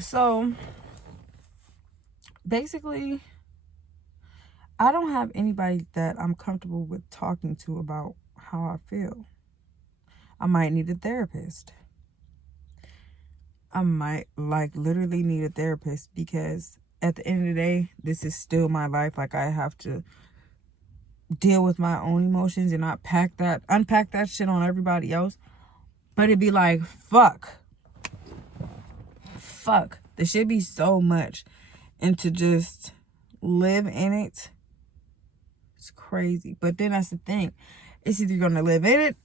So basically, I don't have anybody that I'm comfortable with talking to about how I feel. I might need a therapist. I might literally need a therapist, because at the end of the day, this is still my life. Like, I have to deal with my own emotions and not unpack that shit on everybody else. But it'd be like, fuck. There should be so much. And to just live in it, it's crazy. But then that's the thing. It's either you're going to live in it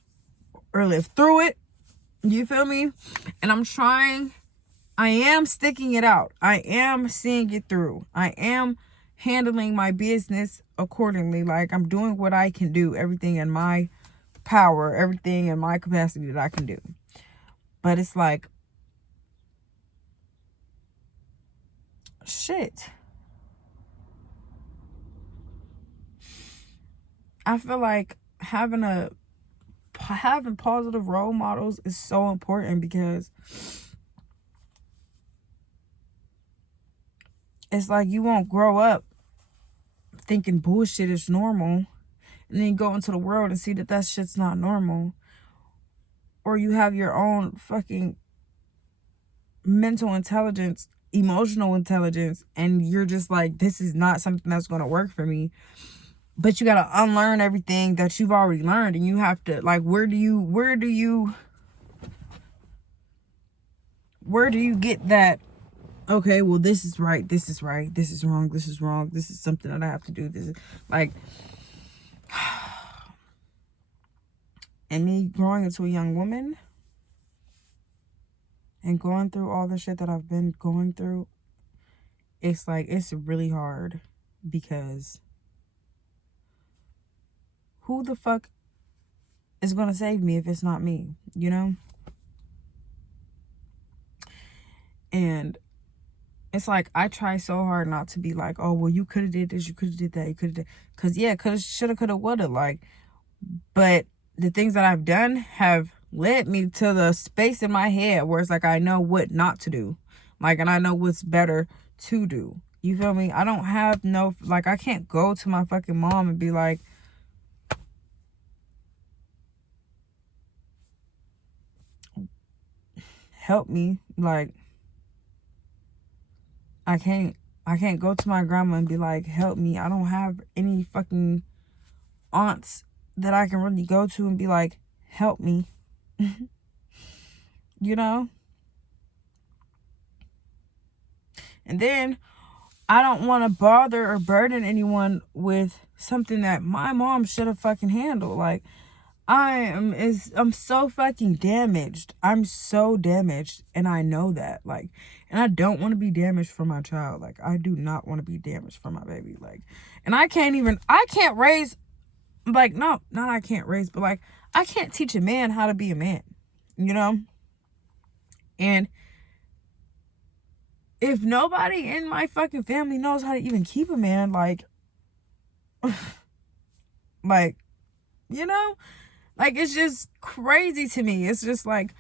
or live through it. You feel me? And I am sticking it out. I am seeing it through. I am handling my business accordingly. Like, I'm doing what I can do. Everything in my power. Everything in my capacity that I can do. But it's like, shit. I feel like having positive role models is so important, because it's like you won't grow up thinking bullshit is normal, and then go into the world and see that shit's not normal. Or you have your own fucking mental intelligence, emotional intelligence, and you're just like, this is not something that's going to work for me. But you got to unlearn everything that you've already learned, and you have to, like, where do you get that? Okay, well, this is right, this is right, this is wrong, this is wrong, this is something that I have to do. This is like, and me growing into a young woman and going through all the shit that I've been going through, it's like, it's really hard, because who the fuck is going to save me if it's not me, you know? And it's like, I try so hard not to be like, oh, well, you could have did this, you could have did that, you could have did, because yeah, coulda, shoulda, coulda, woulda, like, but the things that I've done have led me to the space in my head where it's like, I know what not to do, like, and I know what's better to do. You feel me? I don't have no, like, I can't go to my fucking mom and be like, help me. Like, I can't go to my grandma and be like, help me. I don't have any fucking aunts that I can really go to and be like, help me. You know? And then I don't want to bother or burden anyone with something that my mom should have fucking handled. Like, I'm so fucking damaged. I'm so damaged, and I know that. Like, and I don't want to be damaged for my child. Like, I do not want to be damaged for my baby. Like, and I can't raise, like, no, not I can't raise, but like, I can't teach a man how to be a man, you know? And if nobody in my fucking family knows how to even keep a man, like, like, you know, like, it's just crazy to me. It's just like,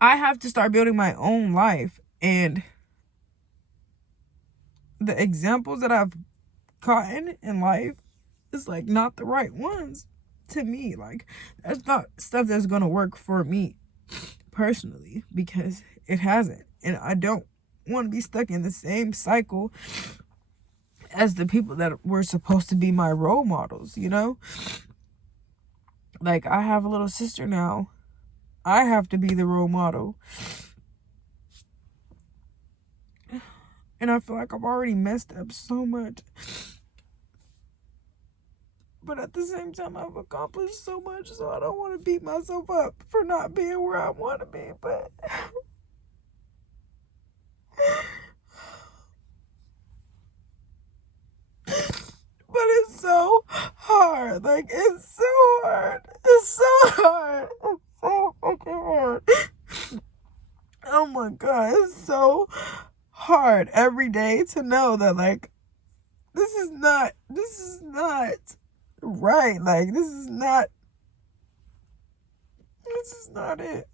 I have to start building my own life, and the examples that I've gotten in life is like not the right ones to me. Like, that's not stuff that's gonna work for me personally, because it hasn't, and I don't want to be stuck in the same cycle as the people that were supposed to be my role models, you know? Like, I have a little sister now. I have to be the role model. And I feel like I've already messed up so much. But at the same time, I've accomplished so much, so I don't want to beat myself up for not being where I want to be. But it's so hard. Like, it's so hard. It's so hard. It's so fucking hard. Oh my God. It's so hard every day to know that, like, this is not right. Like, this is not it.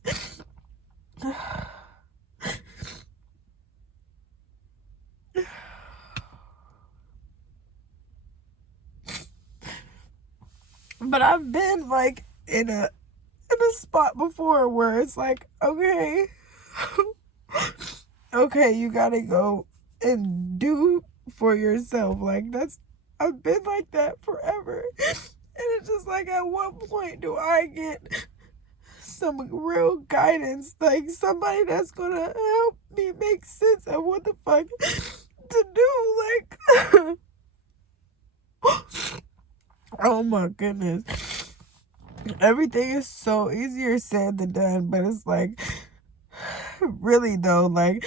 But I've been like in a spot before where it's like, okay, okay, you gotta go and do for yourself. Like, I've been like that forever. And it's just like, at what point do I get some real guidance? Like, somebody that's gonna help me make sense of what the fuck to do. Like, oh my goodness. Everything is so easier said than done, but it's like, really though, like,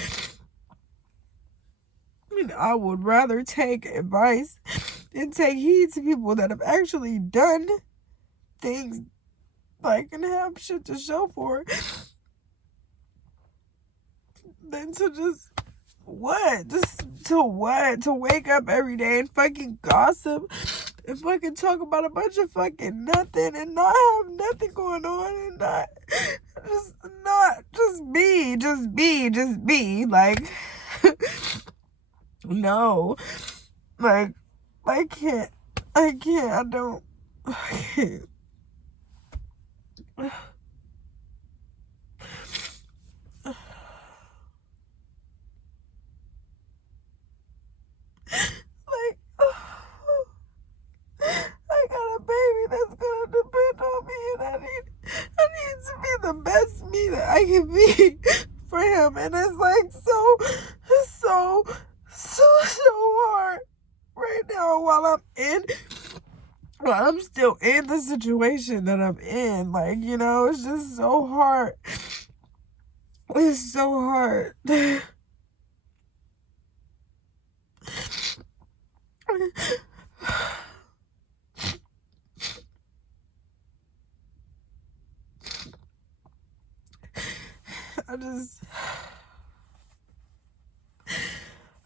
I would rather take advice and take heed to people that have actually done things, like, and have shit to show for it, than to just, what? Just to what? To wake up every day and fucking gossip and fucking talk about a bunch of fucking nothing and not have nothing going on and not just be like, no, like, I can't, I don't, I can't. Like, I got a baby that's gonna depend on me, and I need to be the best me that I can be for him. And it's like so hard right now while I'm still in the situation that I'm in. Like, you know, it's just so hard. It's so hard. I just,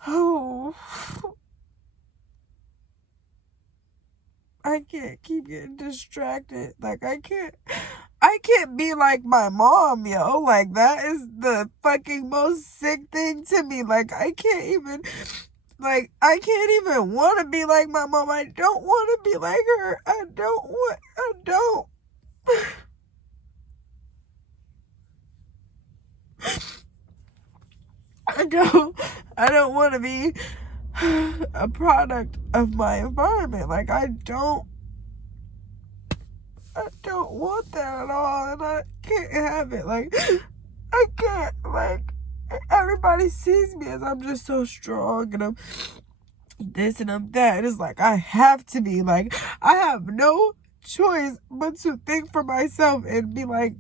oh, I can't keep getting distracted. Like, I can't be like my mom, yo. Like, that is the fucking most sick thing to me. Like, I can't even want to be like my mom. I don't want to be like her. I don't. I don't want to be a product of my environment. Like, I don't want that at all, and I can't have it. Like, I can't. Like, everybody sees me as I'm just so strong, and I'm this and I'm that. And it's like, I have to be. Like, I have no choice but to think for myself and be like,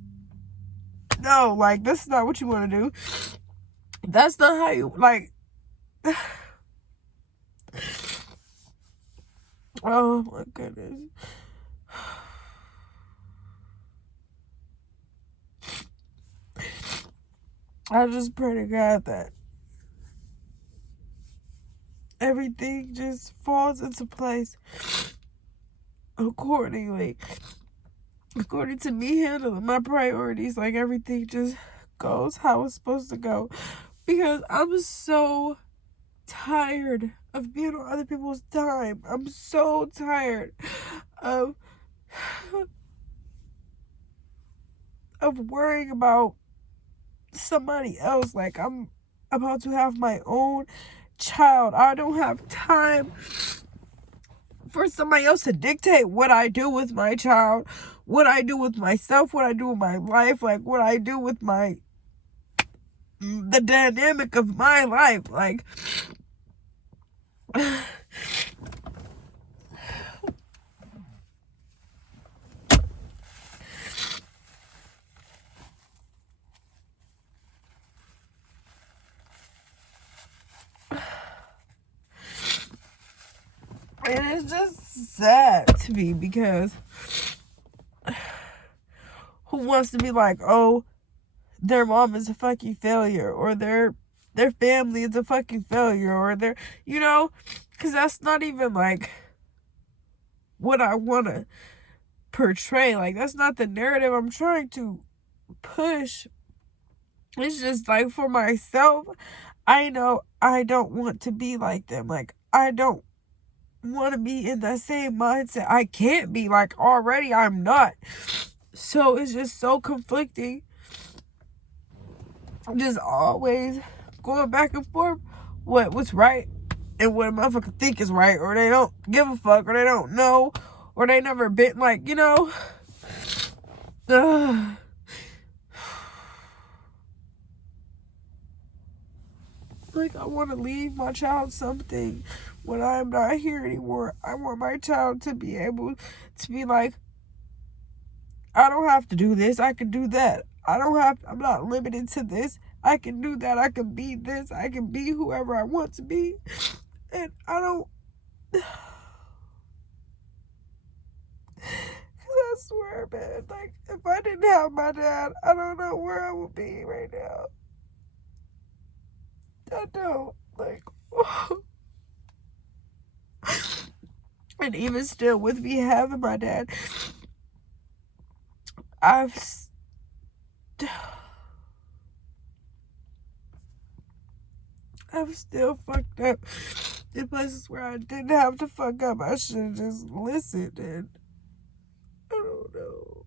no, like, this is not what you want to do. That's not how you, like, oh my goodness. I just pray to God that everything just falls into place accordingly. According to me handling my priorities, like, everything just goes how it's supposed to go. Because I'm so tired of being on other people's time. I'm so tired of worrying about somebody else. Like, I'm about to have my own child. I don't have time for somebody else to dictate what I do with my child, what I do with myself, what I do with my life, like, what I do with the dynamic of my life. Like, and it's just sad to me, because who wants to be like, oh, their mom is a fucking failure, or their family is a fucking failure, or their, you know, because that's not even like what I want to portray. Like, that's not the narrative I'm trying to push. It's just like, for myself, I know I don't want to be like them. Like, I don't want to be in that same mindset. I can't be, like, already I'm not. So it's just so conflicting. I'm just always going back and forth what's right and what a motherfucker think is right, or they don't give a fuck, or they don't know, or they never been, like, you know. Like, I want to leave my child something when I'm not here anymore. I want my child to be able to be like, I don't have to do this, I can do that. I'm not limited to this. I can do that. I can be this. I can be whoever I want to be. And I don't... Because I swear, man, like, if I didn't have my dad, I don't know where I would be right now. I don't. Like... And even still, with me having my dad, I've still fucked up in places where I didn't have to fuck up. I should have just listened, and I don't know.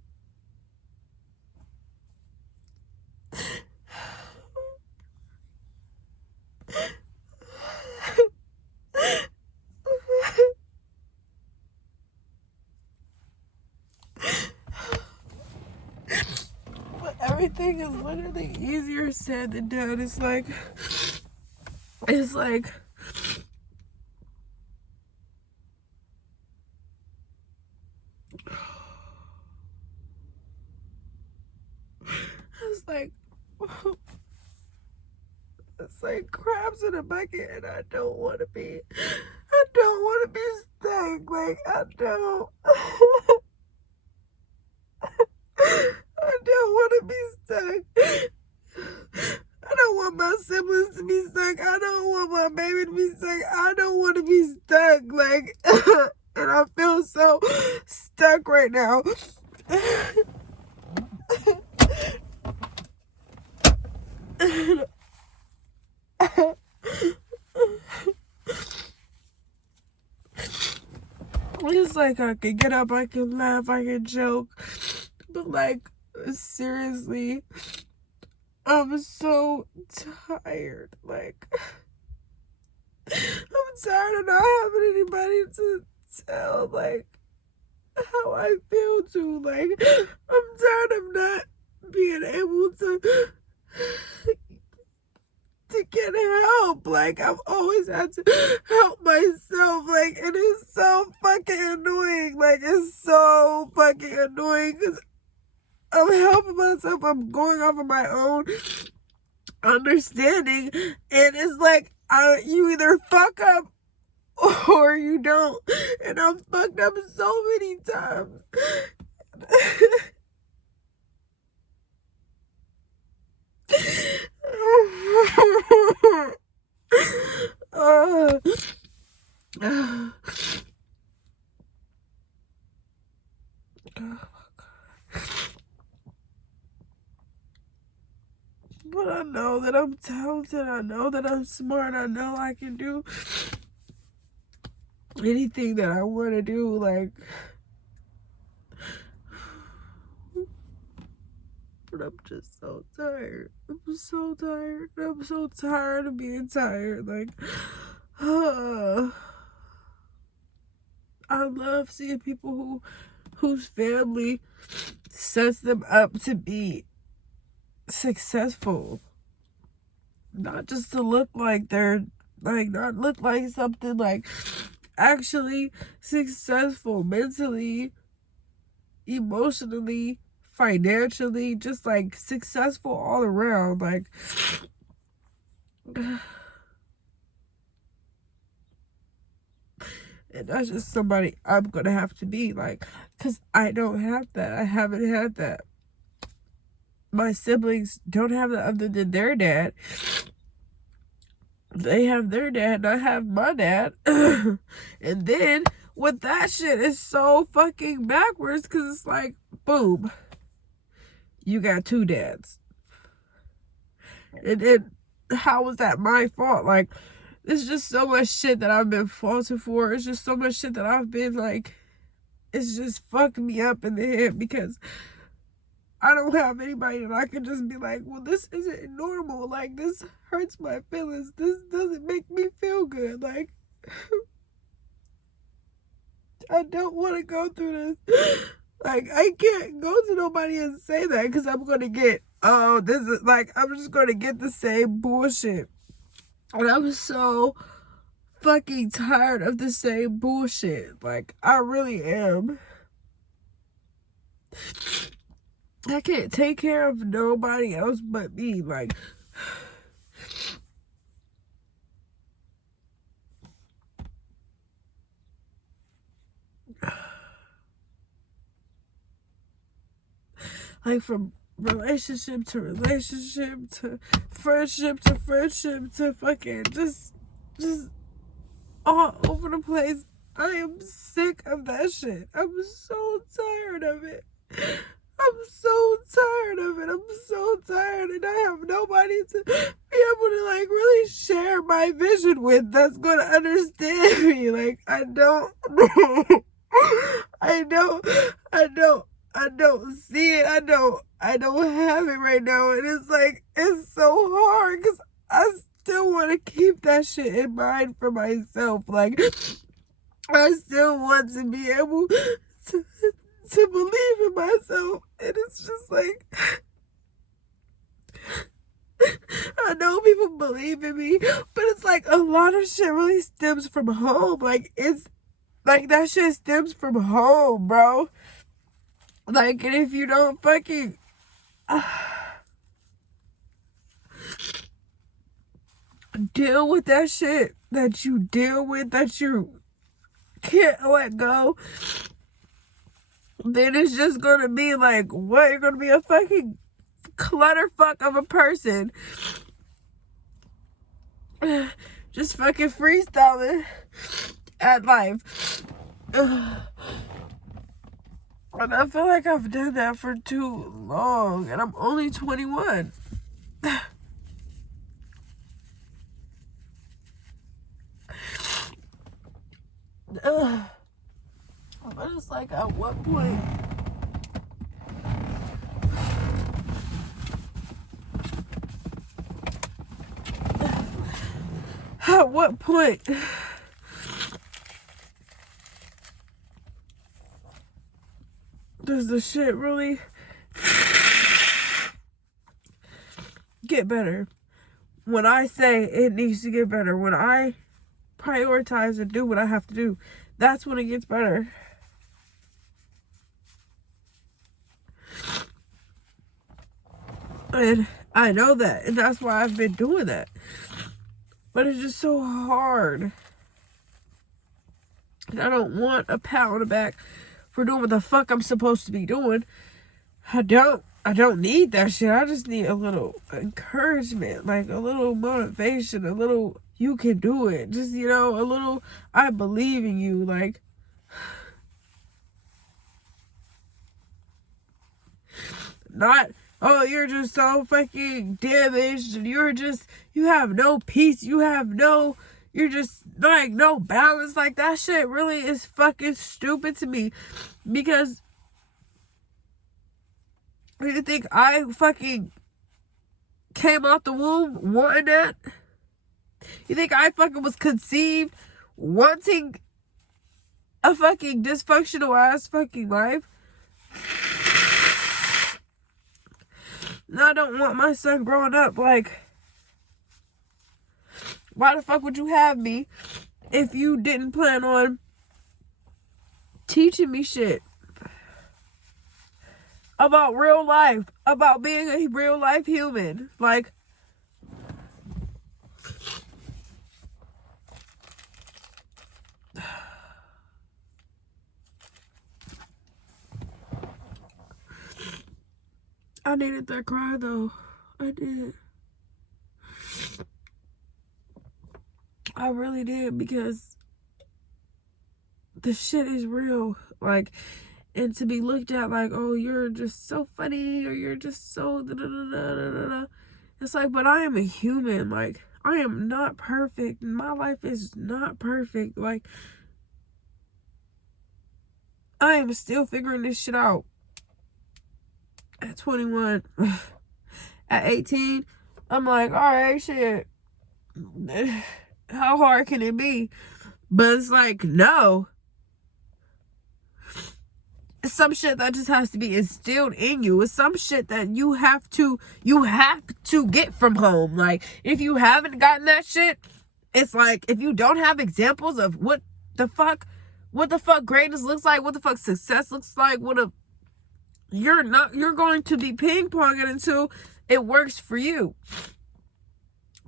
But everything is literally easier said than done. It's like it's like it's like crabs in a bucket, and I don't want to be stuck. Like, I don't. I don't want to be stuck. I don't want my siblings to be stuck. I don't want my baby to be stuck. I don't want to be stuck. Like, and I feel so stuck right now. It's like I can get up, I can laugh, I can joke, but like, seriously, I'm so tired. Like, I'm tired of not having anybody to tell, like, how I feel to. Like, I'm tired of not being able to get help. Like, I've always had to help myself. Like, it is so fucking annoying. Like, it's so fucking annoying because I'm helping myself. I'm going off of my own understanding, and it's like, you either fuck up or you don't, and I've fucked up so many times. But I know that I'm talented. I know that I'm smart. I know I can do anything that I want to do. Like, but I'm just so tired. I'm so tired. I'm so tired of being tired. Like, I love seeing people whose family sets them up to be successful, not just to look like they're like, not look like something, like actually successful mentally, emotionally, financially, just like successful all around. Like, and that's just somebody I'm gonna have to be, like, because I don't have that. I haven't had that. My siblings don't have that other than their dad. They have their dad, and I have my dad. And then with that shit, it's so fucking backwards, because it's like, boom, you got two dads. And then how was that my fault? Like, it's just so much shit that I've been faulted for. It's just so much shit that I've been like, it's just fucking me up in the head because I don't have anybody that I can just be like, well, this isn't normal. Like, this hurts my feelings. This doesn't make me feel good. Like, I don't want to go through this. Like, I can't go to nobody and say that because I'm going to get, oh, this is like, I'm just going to get the same bullshit. And I'm so fucking tired of the same bullshit. Like, I really am. I can't take care of nobody else but me. Like, from relationship to relationship to friendship to fucking just all over the place. I am sick of that shit. I'm so tired of it. I'm so tired of it. I'm so tired, and I have nobody to be able to like really share my vision with that's gonna understand me. Like, I don't see it. I don't have it right now, and it's like, it's so hard because I still want to keep that shit in mind for myself. Like, I still want to be able to believe in myself, and it's just like, I know people believe in me, but it's like a lot of shit really stems from home. Like, it's like that shit stems from home, bro. Like, and if you don't fucking deal with that shit that you deal with, that you can't let go, then it's just gonna be like, what? You're gonna be a fucking clutterfuck of a person. Just fucking freestyling at life. And I feel like I've done that for too long, and I'm only 21. But it's like, at what point? At what point does the shit really get better? When I say it needs to get better, when I prioritize and do what I have to do, that's when it gets better. And I know that, and that's why I've been doing that. But it's just so hard. And I don't want a pat on the back for doing what the fuck I'm supposed to be doing. I don't need that shit. I just need a little encouragement, like a little motivation, a little, you can do it. Just, you know, a little, I believe in you. Like, not, oh, you're just so fucking damaged, and you have no peace, you're just like no balance. Like, that shit really is fucking stupid to me, because you think I fucking came out the womb wanting that? You think I fucking was conceived wanting a fucking dysfunctional ass fucking life? And I don't want my son growing up like, why the fuck would you have me if you didn't plan on teaching me shit about real life, about being a real life human? Like, I needed that cry though. I did. I really did, because the shit is real. Like, and to be looked at like, oh, you're just so funny, or you're just so da-da-da-da-da-da. It's like, but I am a human. Like, I am not perfect. My life is not perfect. Like, I am still figuring this shit out. At 21, at 18, I'm like, all right, shit. How hard can it be? But it's like, no. It's some shit that just has to be instilled in you. It's some shit that you have to get from home. Like, if you haven't gotten that shit, it's like, if you don't have examples of what the fuck greatness looks like, what the fuck success looks like, you're going to be ping-ponging until it works for you.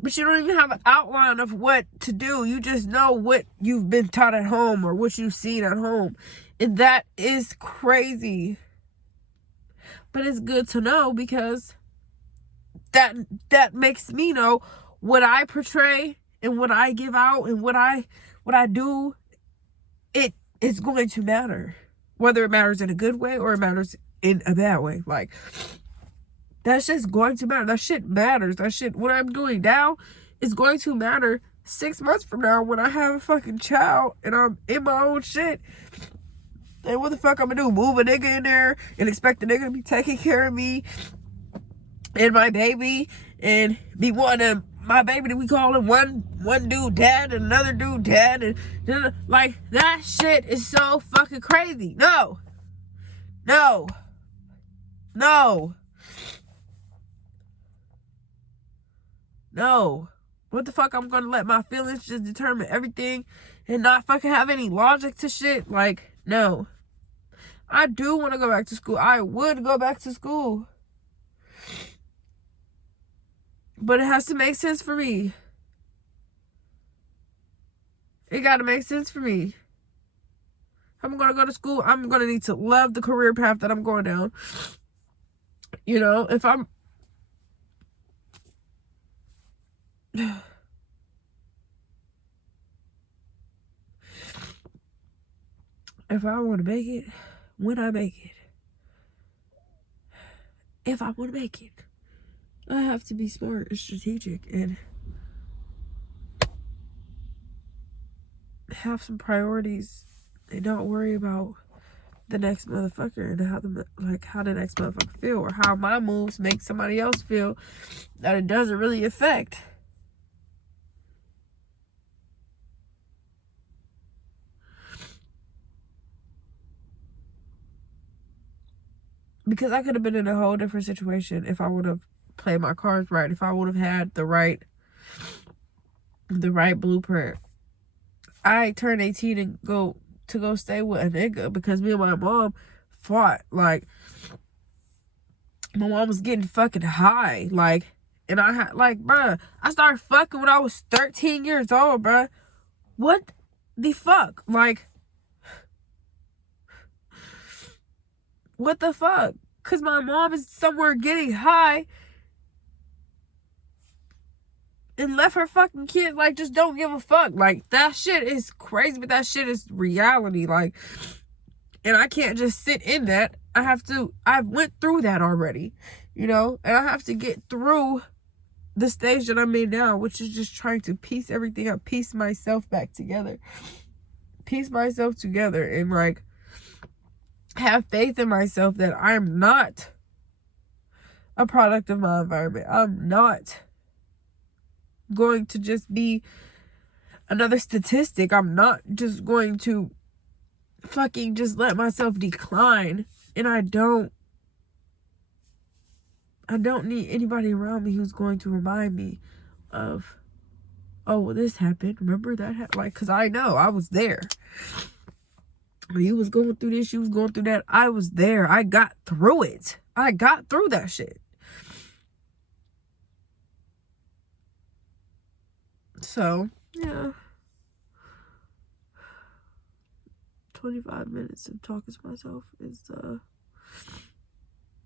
But you don't even have an outline of what to do. You just know what you've been taught at home or what you've seen at home. And that is crazy. But it's good to know, because that makes me know what I portray and what I give out and what I do, it is going to matter. Whether it matters in a good way or it matters in a bad way. Like, that's just going to matter. That shit matters. That shit, what I'm doing now is going to matter 6 months from now when I have a fucking child and I'm in my own shit. And what the fuck I'm gonna do? Move a nigga in there and expect the nigga to be taking care of me and my baby, and be wanting my baby to be calling one dude dad and another dude dad, and like, that shit is so fucking crazy. No. What the fuck? I'm gonna let my feelings just determine everything and not fucking have any logic to shit? Like, no. I do want to go back to school. I would go back to school. But it has to make sense for me. It gotta make sense for me. If I'm gonna go to school, I'm gonna need to love the career path that I'm going down. You know, if I want to make it, when I make it, if I want to make it, I have to be smart and strategic and have some priorities and don't worry about the next motherfucker and how the next motherfucker feel, or how my moves make somebody else feel that it doesn't really affect. Because I could have been in a whole different situation if I would have played my cards right, if I would have had the right blueprint. I turned 18 and go stay with a nigga because me and my mom fought. Like, my mom was getting fucking high. Like, and I had, like, bruh, I started fucking when I was 13 years old, bruh. What the fuck? Like, what the fuck? Because my mom is somewhere getting high and left her fucking kid, like, just don't give a fuck. Like, that shit is crazy, but that shit is reality. Like, and I can't just sit in that. I went through that already, you know, and I have to get through the stage that I'm in now, which is just trying to piece everything up, piece myself back together, and, like, have faith in myself that I'm not a product of my environment. I'm not going to just be another statistic. I'm not just going to fucking just let myself decline. And I don't need anybody around me who's going to remind me of, oh, well, this happened. Remember that? Like, because I know I was there. When you was going through this, you was going through that. I was there. I got through it. I got through that shit. So, yeah. 25 minutes of talking to myself is,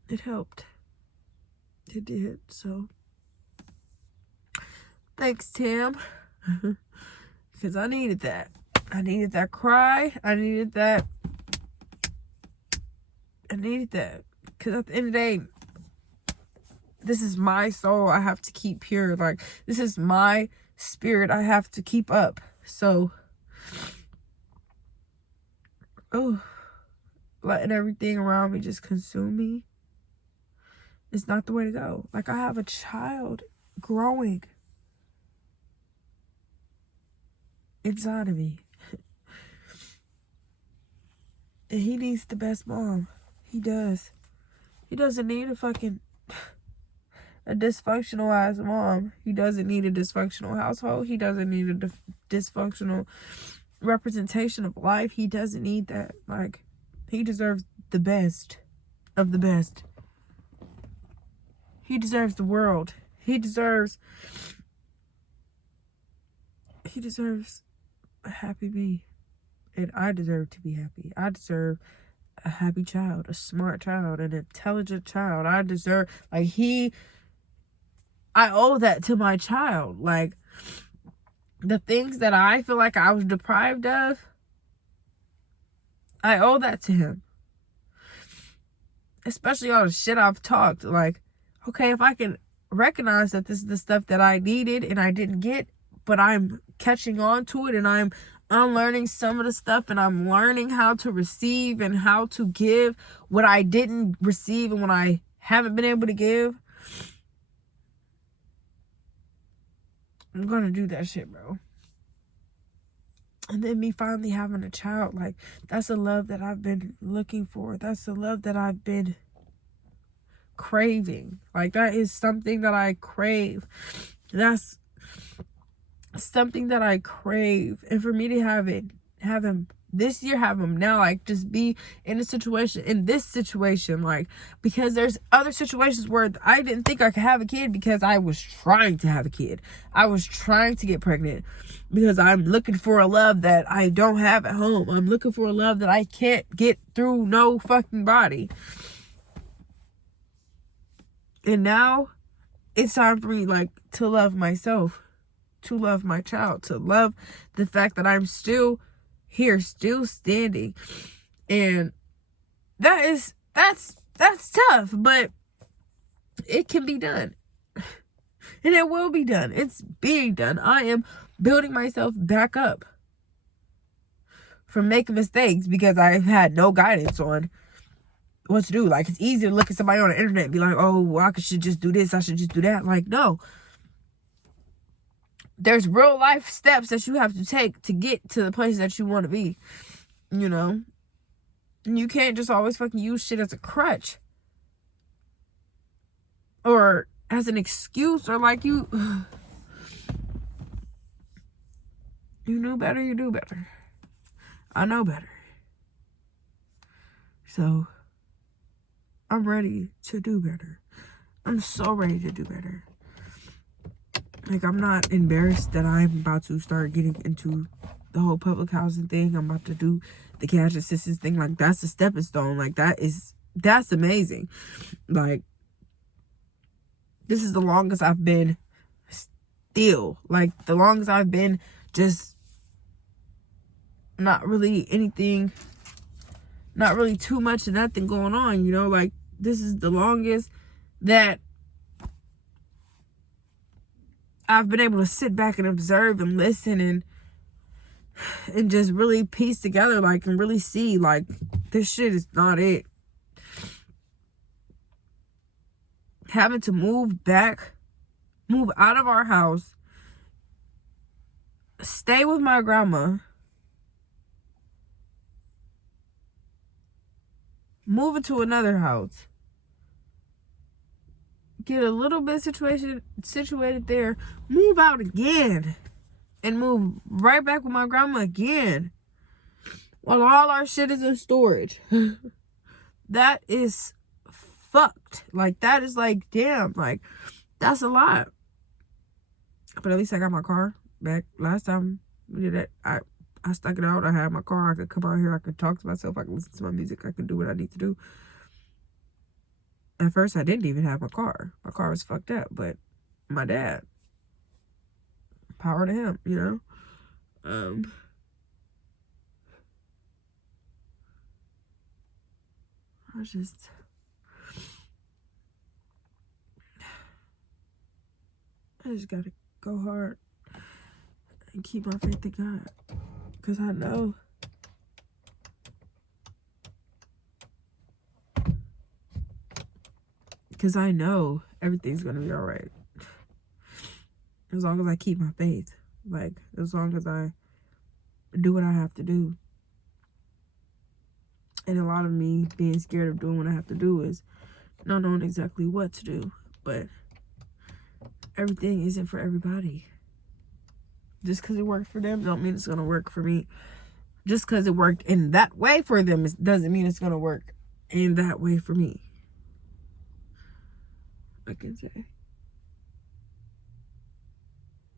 it helped. It did, so. Thanks, Tim. Because I needed that. I needed that cry. I needed that. Because at the end of the day, this is my soul I have to keep pure. Like, this is my spirit I have to keep up. So, letting everything around me just consume me is not the way to go. Like, I have a child growing inside of me. And he needs the best mom. He does. He doesn't need a dysfunctional ass mom. He doesn't need a dysfunctional household. He doesn't need a dysfunctional representation of life. He doesn't need that. Like, he deserves the best of the best. He deserves the world. He deserves a happy me. And I deserve to be happy. I deserve a happy child, a smart child, an intelligent child. I deserve, I owe that to my child. Like, the things that I feel like I was deprived of, I owe that to him. Especially all the shit I've talked. Like, okay, if I can recognize that this is the stuff that I needed and I didn't get, but I'm catching on to it and I'm unlearning some of the stuff and I'm learning how to receive and how to give what I didn't receive and what I haven't been able to give, I'm gonna do that shit, bro. And then me finally having a child, like, that's a love that I've been looking for. That's a love that I've been craving. Like, that is something that I crave. That's something that I crave. And for me to have him this year, have him now, like, just be in this situation, like, because there's other situations where I didn't think I could have a kid because I was trying to have a kid. I was trying to get pregnant because I'm looking for a love that I don't have at home. I'm looking for a love that I can't get through no fucking body. And now it's time for me, like, to love myself, to love my child, to love the fact that I'm still here, still standing. And that's tough, but it can be done. And it will be done. It's being done. I am building myself back up from making mistakes because I've had no guidance on what to do. Like, it's easy to look at somebody on the internet and be like, oh, well, I should just do this, I should just do that. Like, no. There's real life steps that you have to take to get to the place that you want to be, you know? And you can't just always fucking use shit as a crutch or as an excuse, or like you knew better, you do better. I know better. So I'm ready to do better. I'm so ready to do better. Like, I'm not embarrassed that I'm about to start getting into the whole public housing thing. I'm about to do the cash assistance thing. Like, that's a stepping stone. Like, that's amazing. Like, this is the longest I've been still. Like, the longest I've been just not really anything, not really too much of nothing going on, you know? Like, this is the longest that I've been able to sit back and observe and listen and just really piece together, like, and really see, like, this shit is not it. Having to move out of our house, stay with my grandma, move into another house, get a little bit situated there, move out again, and move right back with my grandma again while all our shit is in storage. That is fucked. Like, that is like, damn, like, that's a lot. But at least I got my car back. Last time we did that, I stuck it out. I had my car. I could come out here. I could talk to myself. I could listen to my music. I could do what I need to do. At first, I didn't even have my car. My car was fucked up, but my dad, power to him, you know? I just gotta go hard and keep my faith in God. Because I know everything's gonna be all right. As long as I keep my faith. Like, as long as I do what I have to do. And a lot of me being scared of doing what I have to do is not knowing exactly what to do. But everything isn't for everybody. Just because it worked for them don't mean it's going to work for me. Just because it worked in that way for them doesn't mean it's going to work in that way for me. I can say.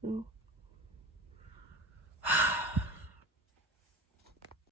Well,